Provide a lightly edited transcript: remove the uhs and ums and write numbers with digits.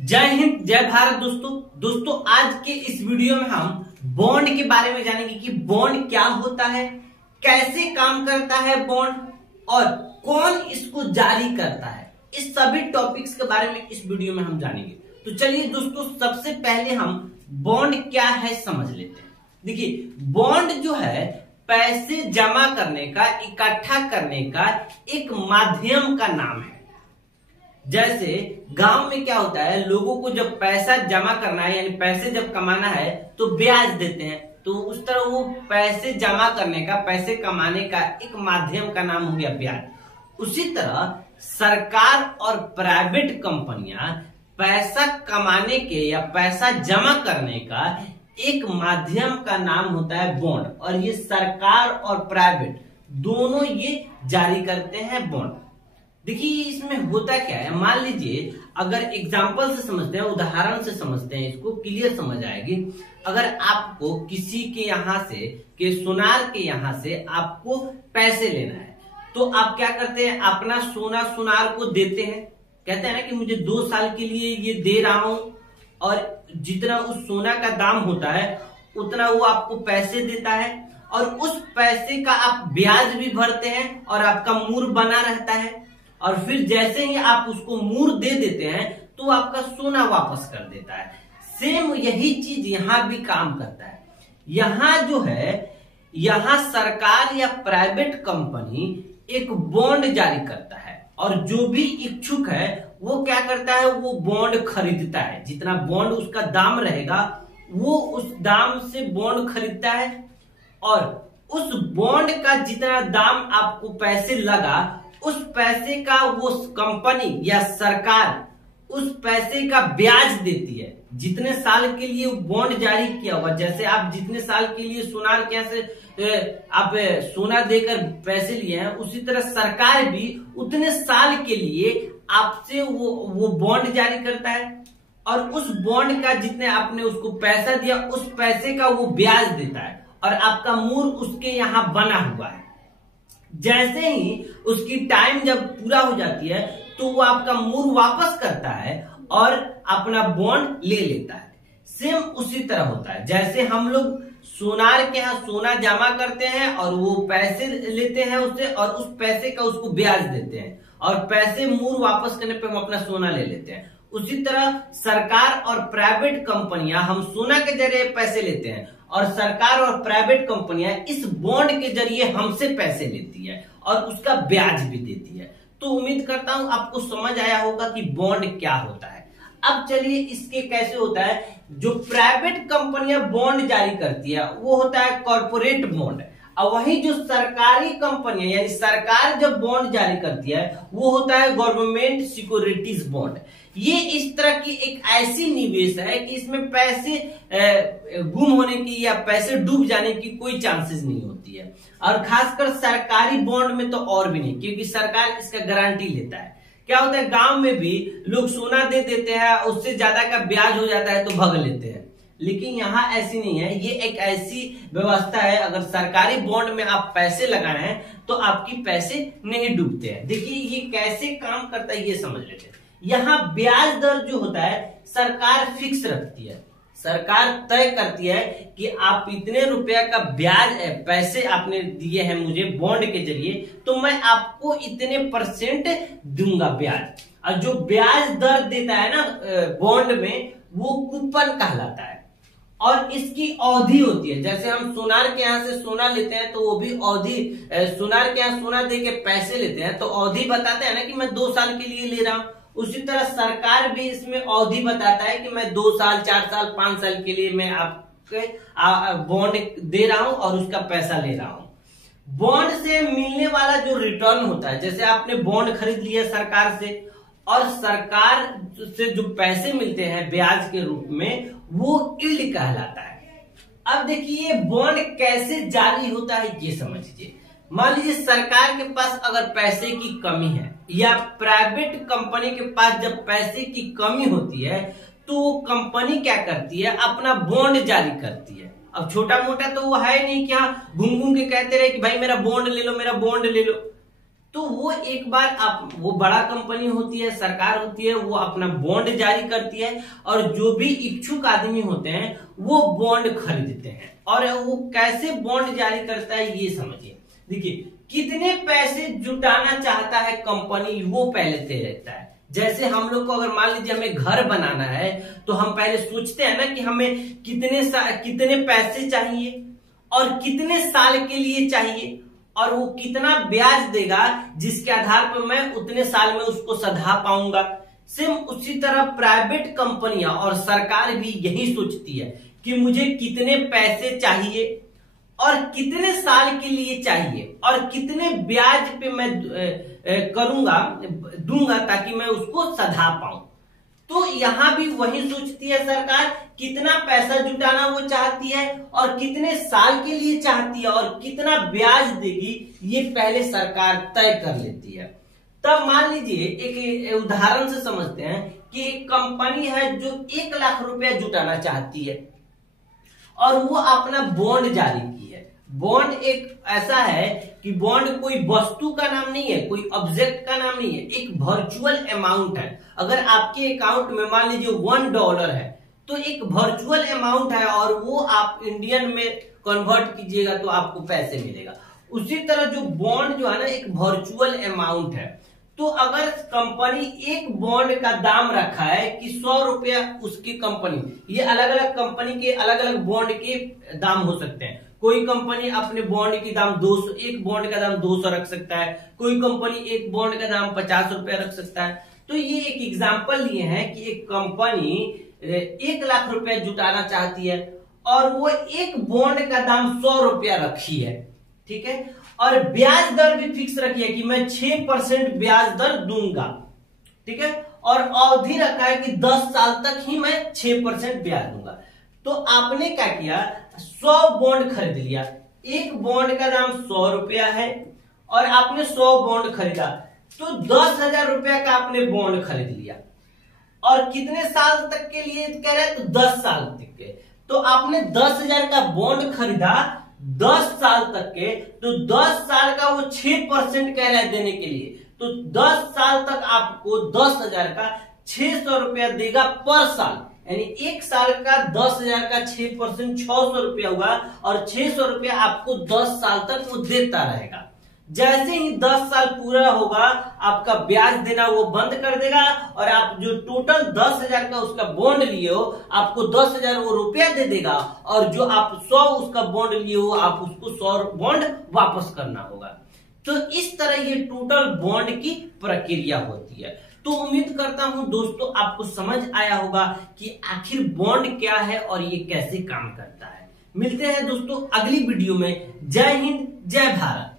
जय हिंद जय भारत दोस्तों आज के इस वीडियो में हम बॉन्ड के बारे में जानेंगे कि बॉन्ड क्या होता है, कैसे काम करता है बॉन्ड और कौन इसको जारी करता है। इस सभी टॉपिक्स के बारे में इस वीडियो में हम जानेंगे। तो चलिए दोस्तों, सबसे पहले हम बॉन्ड क्या है समझ लेते हैं। देखिए, बॉन्ड जो है पैसे जमा करने का, इकट्ठा करने का एक माध्यम का नाम है। जैसे गांव में क्या होता है, लोगों को जब पैसा जमा करना है यानी पैसे जब कमाना है तो ब्याज देते हैं, तो उस तरह वो पैसे जमा करने का, पैसे कमाने का एक माध्यम का नाम हो गया ब्याज। उसी तरह सरकार और प्राइवेट कंपनियां पैसा कमाने के या पैसा जमा करने का एक माध्यम का नाम होता है बॉन्ड, और ये सरकार और प्राइवेट दोनों ये जारी करते हैं बॉन्ड। देखिए, इसमें होता क्या है, मान लीजिए अगर एग्जाम्पल से समझते हैं, उदाहरण से समझते हैं, इसको क्लियर समझ आएगी। अगर आपको किसी के यहां से, के सुनार के यहां से आपको पैसे लेना है, तो आप क्या करते हैं, अपना सोना सुनार को देते हैं। कहते हैं ना कि मुझे 2 साल के लिए ये दे रहा हूं, और जितना उस सोना का दाम होता है उतना वो आपको पैसे देता है, और उस पैसे का आप ब्याज भी भरते हैं और आपका मूर बना रहता है। और फिर जैसे ही आप उसको मूर दे देते हैं तो वो आपका सोना वापस कर देता है। सेम यही चीज यहां भी काम करता है। यहां जो है, यहां सरकार या प्राइवेट कंपनी एक बॉन्ड जारी करता है, और जो भी इच्छुक है वो क्या करता है, वो बॉन्ड खरीदता है। जितना बॉन्ड उसका दाम रहेगा वो उस दाम से बॉन्ड खरीदता है, और उस बॉन्ड का जितना दाम आपको पैसे लगा, उस पैसे का वो कंपनी या सरकार उस पैसे का ब्याज देती है। जितने साल के लिए वो बॉन्ड जारी किया हुआ, जैसे आप जितने साल के लिए सुनार के यहाँ से आप सोना देकर पैसे लिए हैं, उसी तरह सरकार भी उतने साल के लिए आपसे वो बॉन्ड जारी करता है, और उस बॉन्ड का जितने आपने उसको पैसा दिया उस पैसे का वो ब्याज देता है, और आपका मूर उसके यहाँ बना हुआ है। जैसे ही उसकी टाइम जब पूरा हो जाती है तो वो आपका मूर वापस करता है और अपना बॉन्ड ले लेता है। सेम उसी तरह होता है, जैसे हम लोग सोनार के यहाँ सोना जमा करते हैं और वो पैसे लेते हैं उससे, और उस पैसे का उसको ब्याज देते हैं, और पैसे मूर वापस करने पे हम अपना सोना ले लेते हैं। उसी तरह सरकार और प्राइवेट कंपनियां, हम सोना के जरिए पैसे लेते हैं, और सरकार और प्राइवेट कंपनियां इस बॉन्ड के जरिए हमसे पैसे लेती है और उसका ब्याज भी देती है। तो उम्मीद करता हूं आपको समझ आया होगा कि बॉन्ड क्या होता है। अब चलिए, इसके कैसे होता है। जो प्राइवेट कंपनियां बॉन्ड जारी करती है वो होता है कॉर्पोरेट बॉन्ड, और वही जो सरकारी कंपनियां यानी सरकार जब बॉन्ड जारी करती है वो होता है गवर्नमेंट सिक्योरिटीज बॉन्ड। ये इस तरह की एक ऐसी निवेश है कि इसमें पैसे गुम होने की या पैसे डूब जाने की कोई चांसेस नहीं होती है, और खासकर सरकारी बॉन्ड में तो और भी नहीं, क्योंकि सरकार इसका गारंटी लेता है। क्या होता है, गांव में भी लोग सोना दे देते हैं, उससे ज्यादा का ब्याज हो जाता है तो भग लेते हैं, लेकिन यहाँ ऐसी नहीं है। ये एक ऐसी व्यवस्था है, अगर सरकारी बॉन्ड में आप पैसे लगाए हैं तो आपकी पैसे नहीं डूबते हैं। देखिए, ये कैसे काम करता है ये समझ लेते हैं। यहाँ ब्याज दर जो होता है सरकार फिक्स रखती है, सरकार तय करती है कि आप इतने रुपया का ब्याज पैसे आपने दिए हैं मुझे बॉन्ड के जरिए, तो मैं आपको इतने % दूंगा ब्याज। और जो ब्याज दर देता है ना बॉन्ड में, वो कूपन कहलाता है, और इसकी अवधि होती है। जैसे हम सोनार के यहाँ से सोना लेते हैं तो वो भी अवधि, सोनार के यहाँ सोना दे के पैसे लेते हैं तो अवधि बताते हैं ना कि मैं 2 साल के लिए ले रहा हूं। उसी तरह सरकार भी इसमें अवधि बताता है कि मैं 2 साल, 4 साल, 5 साल के लिए मैं आपके बॉन्ड दे रहा हूं और उसका पैसा ले रहा हूं। बॉन्ड से मिलने वाला जो रिटर्न होता है, जैसे आपने बॉन्ड खरीद लिया सरकार से, और सरकार से जो पैसे मिलते हैं ब्याज के रूप में, वो यील्ड कहलाता है। अब देखिए, बॉन्ड कैसे जारी होता है ये समझिए। मान लीजिए सरकार के पास अगर पैसे की कमी है, या प्राइवेट कंपनी के पास जब पैसे की कमी होती है, तो वो कंपनी क्या करती है, अपना बॉन्ड जारी करती है। अब छोटा मोटा तो वो है नहीं कि हाँ घूम घूम के कहते रहे कि भाई मेरा बॉन्ड ले लो, मेरा बॉन्ड ले लो। तो वो एक बार वो बड़ा कंपनी होती है, सरकार होती है, वो अपना बॉन्ड जारी करती है और जो भी इच्छुक आदमी होते हैं वो बॉन्ड खरीदते हैं। और वो कैसे बॉन्ड जारी करता है ये समझिए। देखिए कितने पैसे जुटाना चाहता है कंपनी वो पहले तय रहता है। जैसे हम लोग को अगर मान लीजिए हमें घर बनाना है तो हम पहले सोचते हैं ना कि हमें कितने पैसे चाहिए और कितने साल के लिए चाहिए और वो कितना ब्याज देगा जिसके आधार पर मैं उतने साल में उसको सधा पाऊंगा। सेम उसी तरह प्राइवेट कंपनियां और सरकार भी यही सोचती है कि मुझे कितने पैसे चाहिए और कितने साल के लिए चाहिए और कितने ब्याज पे मैं दूंगा ताकि मैं उसको सधा पाऊं। तो यहां भी वही सोचती है सरकार, कितना पैसा जुटाना वो चाहती है और कितने साल के लिए चाहती है और कितना ब्याज देगी ये पहले सरकार तय कर लेती है। तब मान लीजिए एक उदाहरण से समझते हैं कि एक कंपनी है जो 1 लाख रुपया जुटाना चाहती है और वो अपना बॉन्ड जारी की है। बॉन्ड एक ऐसा है कि बॉन्ड कोई वस्तु का नाम नहीं है, कोई ऑब्जेक्ट का नाम नहीं है, एक वर्चुअल अमाउंट है। अगर आपके अकाउंट में मान लीजिए $1 है तो एक वर्चुअल अमाउंट है और वो आप इंडियन में कन्वर्ट कीजिएगा तो आपको पैसे मिलेगा। उसी तरह जो बॉन्ड जो है ना एक वर्चुअल अमाउंट है। तो अगर कंपनी एक बॉन्ड का दाम रखा है कि 100 रुपया उसकी कंपनी, ये अलग अलग कंपनी के अलग अलग बॉन्ड के दाम हो सकते हैं। कोई कंपनी अपने बॉन्ड की दाम 200, एक बॉन्ड का दाम 200 रख सकता है, कोई कंपनी एक बॉन्ड का दाम 50 रुपया रख सकता है। तो ये एक एग्जांपल लिए हैं कि एक कंपनी 1 लाख रुपया जुटाना चाहती है और वो एक बॉन्ड का दाम 100 रुपया रखी है, ठीक है, और ब्याज दर भी फिक्स रखी है कि मैं 6% ब्याज दर दूंगा, ठीक है, और अवधि रखा है कि 10 साल तक ही मैं 6% ब्याज दूंगा। तो आपने क्या किया, 100 बॉन्ड खरीद लिया। एक बॉन्ड का दाम 100 रुपया है और आपने 100 बॉन्ड खरीदा तो 10,000 रुपया का आपने बॉन्ड खरीद लिया और कितने साल तक के लिए कह रहे हैं तो 10 साल तक के। तो आपने 10,000 का बॉन्ड खरीदा 10 साल तक के, तो 10 साल का वो 6% कह रहे हैं देने के लिए। तो 10 साल तक आपको 10,000 का 600 रुपया देगा पर साल, यानी एक साल का 10,000 का 6% 600 रुपया हुआ और 600 रुपया आपको 10 साल तक वो देता रहेगा। जैसे ही 10 साल पूरा होगा आपका ब्याज देना वो बंद कर देगा और आप जो टोटल 10,000 का उसका बॉन्ड लिए हो आपको 10,000 वो रुपया दे देगा और जो आप 100 उसका बॉन्ड लिए हो आप उसको 100 बॉन्ड वापस करना होगा। तो इस तरह ये टोटल बॉन्ड की प्रक्रिया होती है। तो उम्मीद करता हूं दोस्तों आपको समझ आया होगा कि आखिर बॉन्ड क्या है और ये कैसे काम करता है। मिलते हैं दोस्तों अगली वीडियो में। जय हिंद, जय भारत।